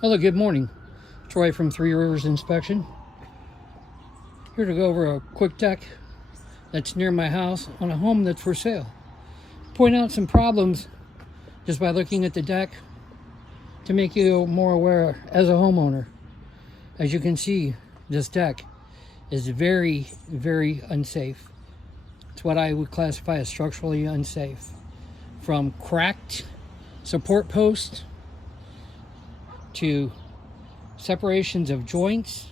Hello, good morning. Troy from Three Rivers Inspection. Here to go over a quick deck that's near my house on a home that's for sale. Point out some problems just by looking at the deck to make you more aware as a homeowner. As you can see, this deck is very, very unsafe. It's what I would classify as structurally unsafe. From cracked support posts to separations of joints,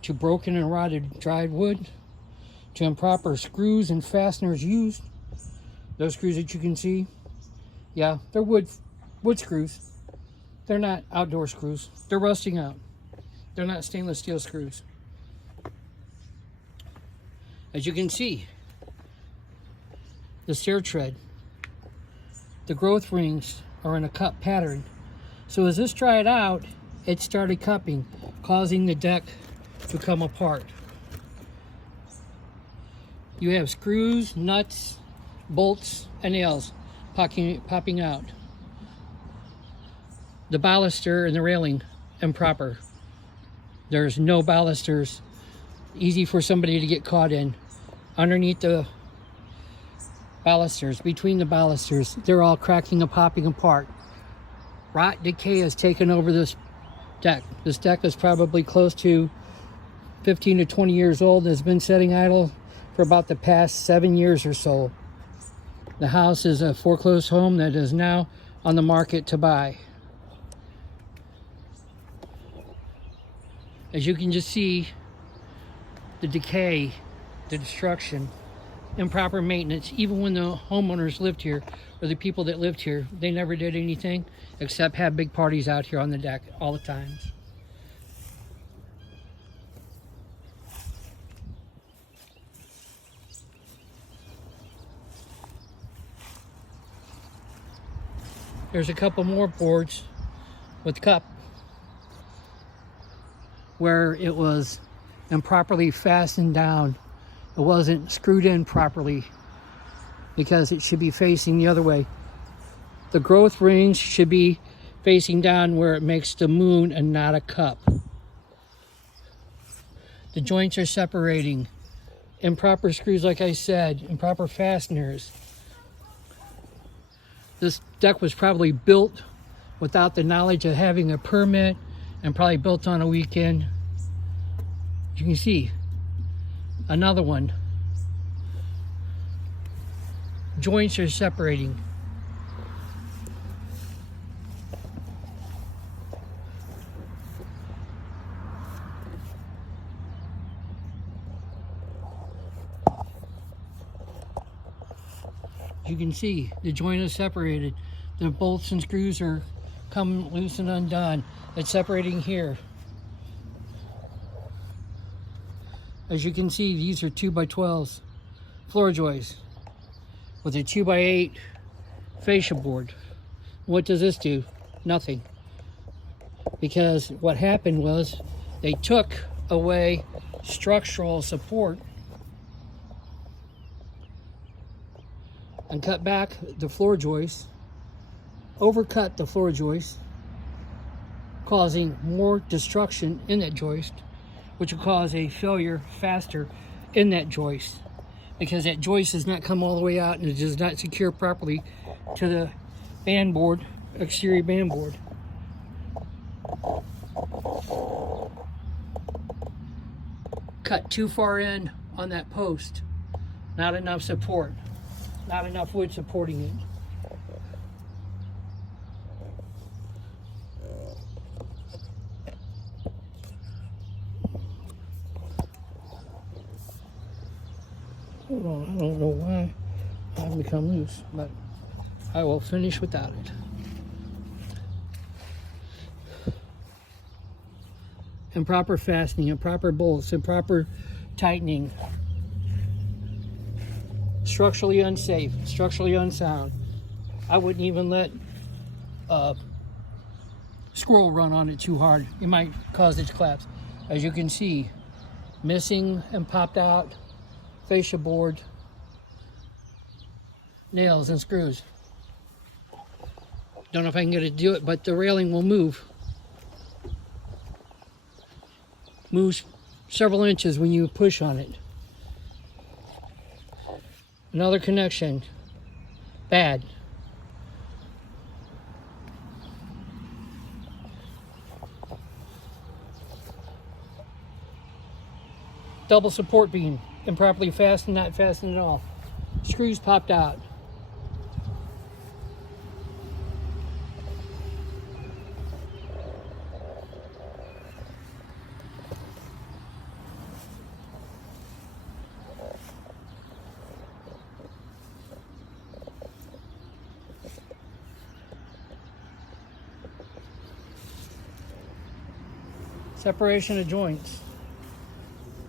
to broken and rotted dried wood, to improper screws and fasteners used. Those screws that you can see, yeah, they're wood screws. They're not outdoor screws. They're rusting out. They're not stainless steel screws. As you can see, the stair tread, the growth rings are in a cup pattern. So as this dried out, it started cupping, causing the deck to come apart. You have screws, nuts, bolts, and nails popping out. The baluster and the railing improper. There's no balusters, easy for somebody to get caught in. Underneath the balusters, between the balusters, they're all cracking and popping apart. Rot, decay has taken over this deck. This deck is probably close to 15 to 20 years old and has been sitting idle for about the past 7 years or so. The house is a foreclosed home that is now on the market to buy. As you can just see, the decay, the destruction, improper maintenance. Even when the homeowners lived here, or the people that lived here, they never did anything except have big parties out here on the deck all the time. There's a couple more boards with cup where it was improperly fastened down. It wasn't screwed in properly because it should be facing the other way. The growth rings should be facing down where it makes the moon and not a cup. The joints are separating. Improper screws, like I said, improper fasteners. This deck was probably built without the knowledge of having a permit and probably built on a weekend. You can see another one. Joints are separating. You can see the joint is separated. The bolts and screws are coming loose and undone. It's separating here. As you can see, these are 2x12s floor joists with a 2x8 fascia board. What does this do? Nothing. Because what happened was they took away structural support and cut back the floor joists, overcut the floor joists, causing more destruction in that joist, which will cause a failure faster in that joist, because that joist does not come all the way out and it does not secure properly to the band board, exterior band board. Cut too far in on that post. Not enough support. Not enough wood supporting it. Hold on, I don't know why I've become loose, but I will finish without it. Improper fastening, improper bolts, improper tightening. Structurally unsafe, structurally unsound. I wouldn't even let a squirrel run on it too hard. It might cause it to collapse. As you can see, missing and popped out fascia board, nails and screws. Don't know if I can get it to do it, but the railing will move. moves several inches when you push on it. Another connection, bad. Double support beam, improperly fastened, not fastened at all. Screws popped out. Separation of joints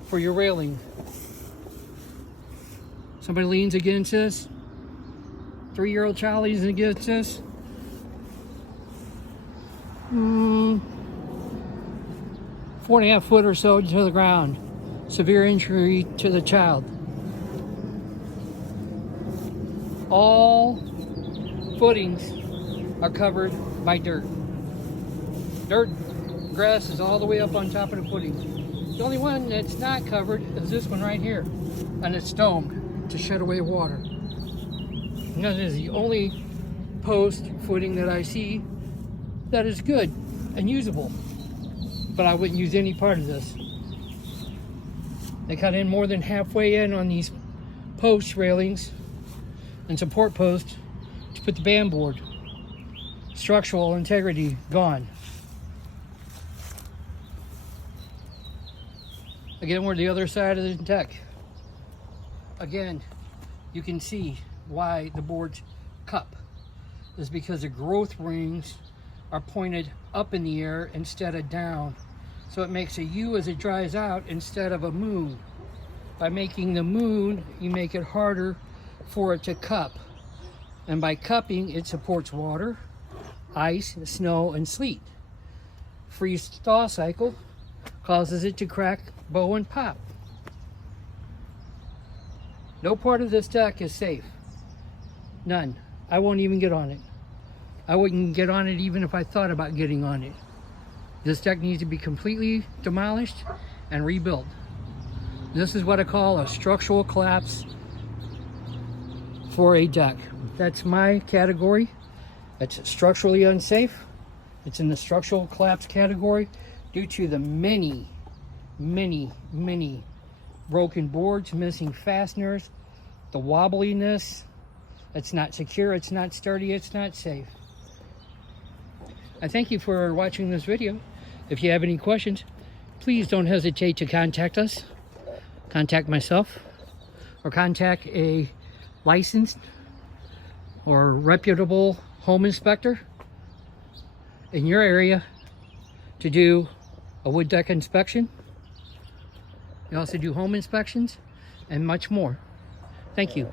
for your railing. Somebody leans against this. 3-year-old child leans against this. 4.5 foot or so to the ground. Severe injury to the child. All footings are covered by dirt. Grass is all the way up on top of the footing. The only one that's not covered is this one right here, and it's domed to shed away water. And that is the only post footing that I see that is good and usable, but I wouldn't use any part of this. They cut in more than halfway in on these post railings and support posts to put the band board. Structural integrity gone. Again, we're the other side of the deck. Again, you can see why the board's cup is because the growth rings are pointed up in the air instead of down. So it makes a U as it dries out instead of a moon. By making the moon, you make it harder for it to cup. And by cupping, it supports water, ice, snow, and sleet. Freeze thaw cycle causes it to crack, bow, and pop. No part of this deck is safe. None. I won't even get on it. I wouldn't get on it even if I thought about getting on it. This deck needs to be completely demolished and rebuilt. This is what I call a structural collapse for a deck. That's my category. It's structurally unsafe. It's in the structural collapse category due to the many broken boards, missing fasteners, the wobbliness. It's not secure, it's not sturdy, it's not safe. I thank you for watching this video. If you have any questions, please don't hesitate to contact us. Contact myself or contact a licensed or reputable home inspector in your area to do a wood deck inspection. We also do home inspections and much more. Thank you.